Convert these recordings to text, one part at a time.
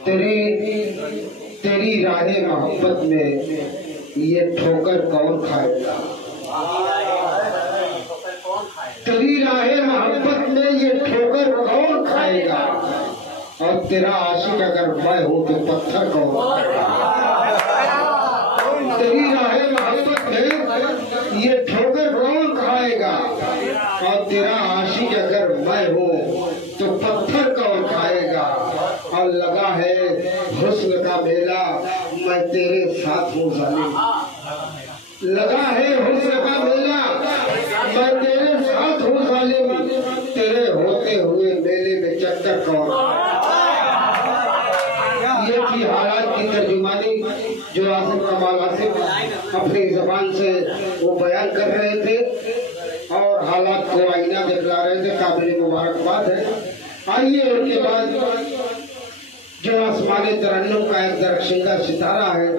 तेरी राहे मोहब्बत में ये ठोकर कौन खाएगा? तेरी राहे मोहब्बत में ये ठोकर कौन खाएगा? और तेरा आशिक अगर मैं हूँ तो पत्थर कौन खाएगा? तेरी राहे मोहब्बत में ये ठोकर कौन खाएगा? और तेरा आशिक अगर मैं हूँ तो पत्थर कौन खाएगा? और लगा है हुस्न का मेला, मैं तेरे साथ हूँ जालिम। लगा है हुस्न का मेला, मैं तेरे साथ हूँ जालिम। तेरे होते हुए मेले में चक्कर कौन? ये थी हालात की तर्जुमानी जो आसिफ कमाल आसिफ अपनी जबान से वो बयान कर रहे थे और हालात को आईना दिखला रहे थे। काबिल मुबारकबाद है। आइए उनके बाद जो आसमानी तरन्नुम का एक दरख्शिंदा सितारा है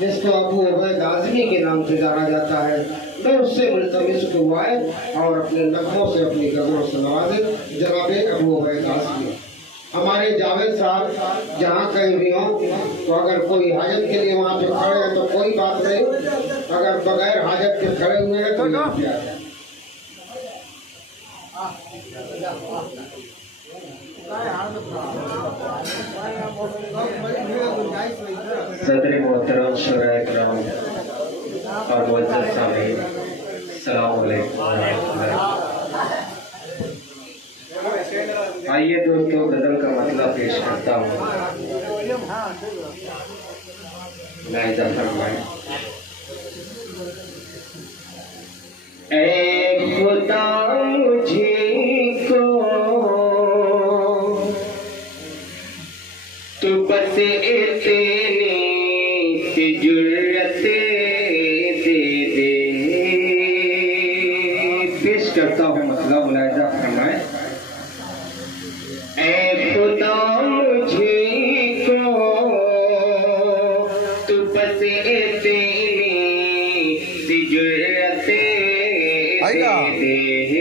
जिसको अबू उबैद आज़मी के नाम से जाना जाता है, मैं उससे मुल्तमिस हुआ है और अपने नगमों से अपनी गज़लों से नवाजे जनाब अबू उबैद आज़मी। हमारे जावेद साहब जहाँ कहीं भी हों तो अगर कोई हाजत के लिए वहाँ पे खड़े हैं तो कोई बात नहीं, अगर बगैर हाजत के खड़े हुए हैं तो सदर मोहतरम शुरा इकराम और मुअज़्ज़ज़ सामीन, अस्सलामु अलैकुम। आइए दोस्तों, गज़ल का मतलब पेश करता हूँ। नाइज़ा फरमाएं। ऐ खुदा मुझको तो बस इतनी सी जुर्रत दे दे। पेश करता हूँ मतलब, मुलाहिज़ा फरमाएं। ऐ खुदा मुझको तो बस इतनी सी जुर्रत दे दे।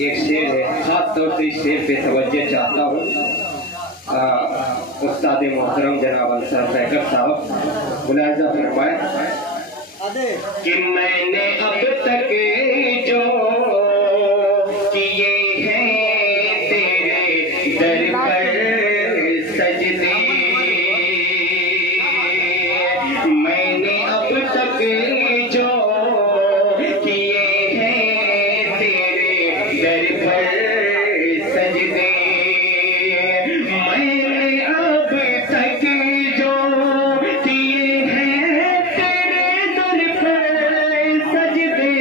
एक शेर है, खास तौर से इस शेर पे तवज्जो चाहता हूँ उस्ताद मोहतरम जनाब अंसार बैकर साहब, मुलाहिज़ा फरमाएं कि मैंने अब तक जो किए हैं तेरे दर पर सजदे, मैंने अब तक जो किए हैं तेरे दर पर सजदे, मैंने अब तक जो किए हैं तेरे दर पर सजदे,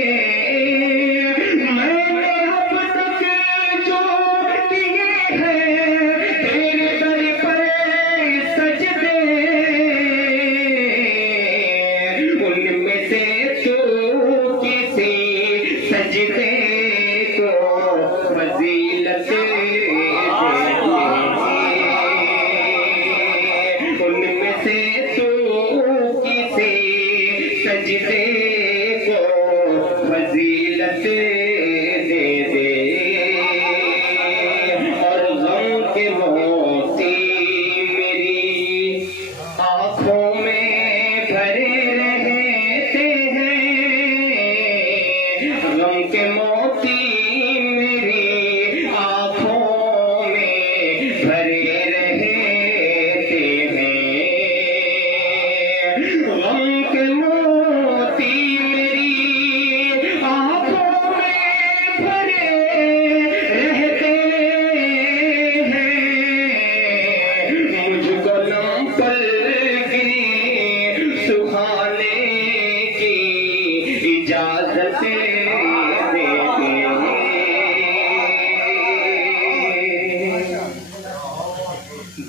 इजाजत दे दे।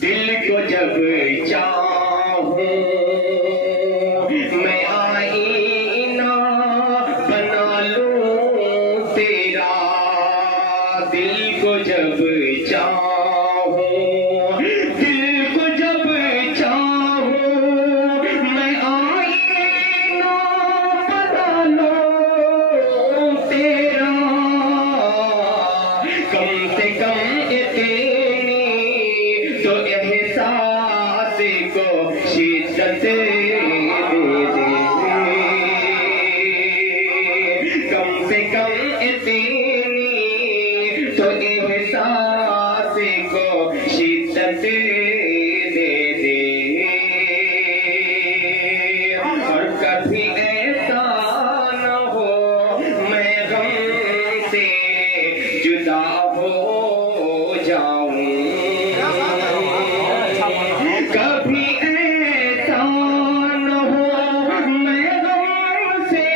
दिल को जब चाहूं मैं आईना बना लूं तेरा, दिल को जब चाहूं, दिल को जब चाहूं मैं आईना बना लूं तेरा, कम से कम इतनी तो एहसास को शिद्दत दे दे, कम से कम इतनी तो एहसास को शिद्दत दे दे। और कभी ऐसा न हो मैं गम से जुदा हो जाऊं, कभी ऐसा न हो मैं गम से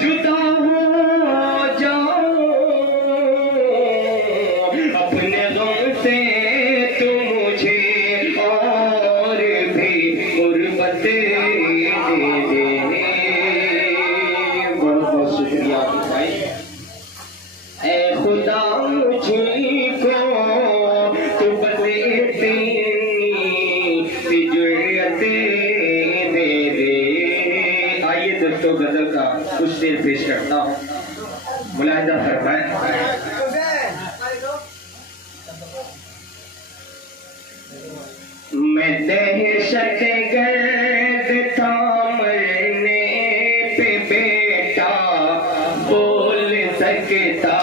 जुदा हो जाऊं, अपने गम से तू मुझे और भी गुर्बत दे दे। बहुत बहुत शुक्रिया भाई। ऐ खुदा मुझको तू बस इतनी सी जुर्रत दे दे। आइए दोस्तों गजल का कुछ देर पेश करता हूँ, मुलाहिजा फरमाएं। मैं दहशत गर्द था मरने पे बेटा बोल सकता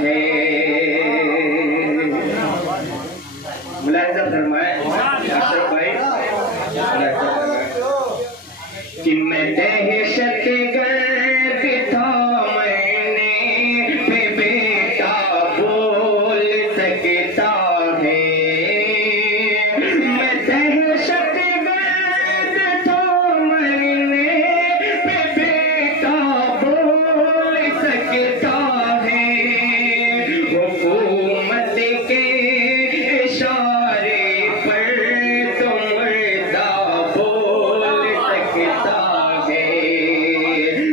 है, मुलाहिजा फरमाएं आशर भाई, मुलाहिजा फरमाएं कि मैं दहशत गर्द था मरने पे बेटा बोल सकता है, मैं दहशत गर्द था मरने पे बेटा बोल सकता है, हुकूमत के इशारे पर तो मुर्दा बोल सकता है,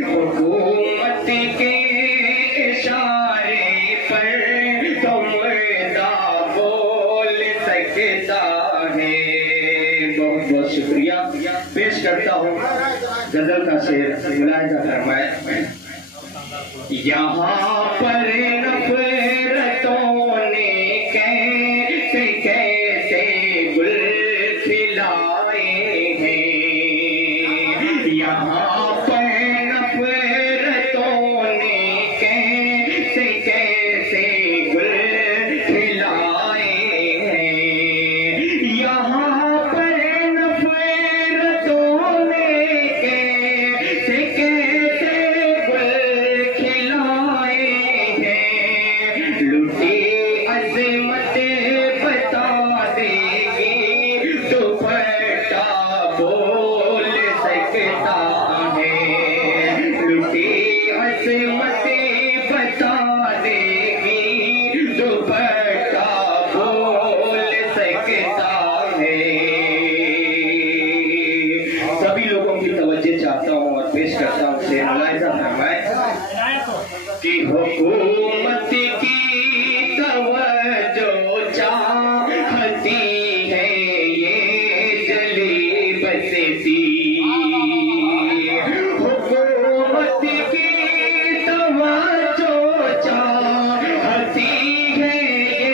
हुकूमत के इशारे पर तो मुर्दा बोल सकता है। बहुत बहुत शुक्रिया। पेश करता हूँ गजल का शेर, मुलाहिजा फरमाएं। यहाँ पर नफरतों ने कैसे कैसे गुल खिलाए हैं, यहाँ पर नफरतों ने कैसे कैसे गुल खिलाए हैं, यहाँ पर नफरतों ने कैसे कैसे गुल खिलाए हैं, लुटी अज़मत बता देगी दुपट्टा बोल सकता है, लुटी अज़मत बता देगी दुपट्टा बोल सकता है। सभी लोगों की तवज्जो चाहता हूँ और पेश करता हूँ शेर, मुलाहिजा फरमाएं कि हुकूमत की तवज्जो चाहती है ये जली बसती, हुकूमत की तवज्जो चाहती है ये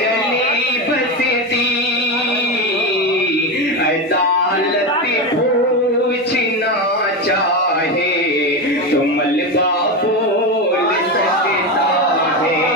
जली बसती, अदालत पूछना चाहे तो मलबा बोल सकता है,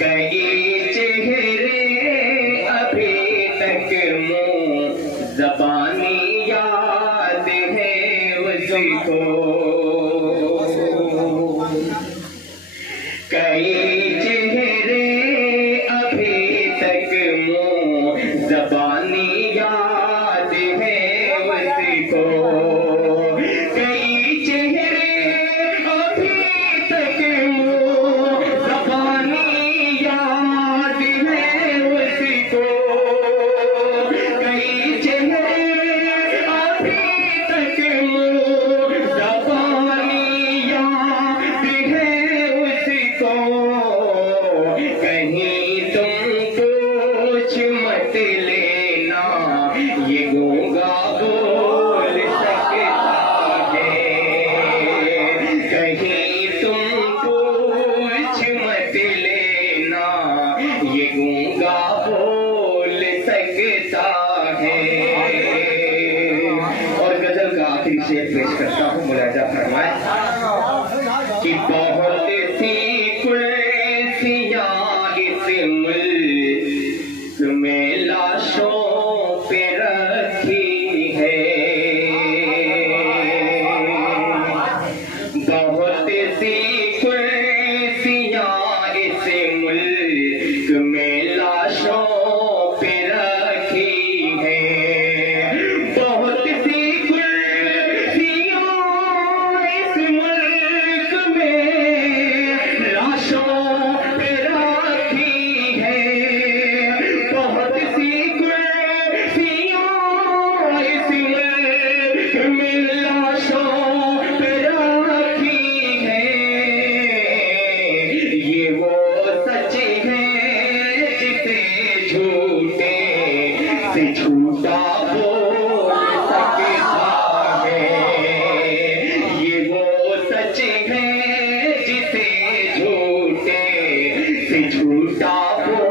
कई चेहरे अभी तक मुँह ज़बानी याद है उसको, कई चेहरे अभी तक मुँह ज़बानी याद है उसको, कई चेहरे अभी तक मुँह ज़बानी याद है उसको, कई चेहरे अभी तक मुँह ज़बानी याद है उसको, कहीं तुम कुछ मत लेना ये गूंगा बोल सकता है, कहीं तुम कुछ मत लेना ये गूंगा बोल सकता है। और गजल का आखिरी शेर पेश करता हूँ, मुलाजा फरमाए कि बहुत सी कुर्सियां इस मुल्क में लाशों पे रखी है, बहुत सी कुर्सियां इस मुल्क में लाशों पे रखी है, बहुत सी कुर्सियां इस मुल्क में लाशों पे रखी है, बहुत सी कुर्सियां इस मुल्क में लाशों पे रखी है, ये वो सच है जिसे झूठे से झूठा बोल सकता है, ये वो सच है जिसे झूठे से झूठा बोल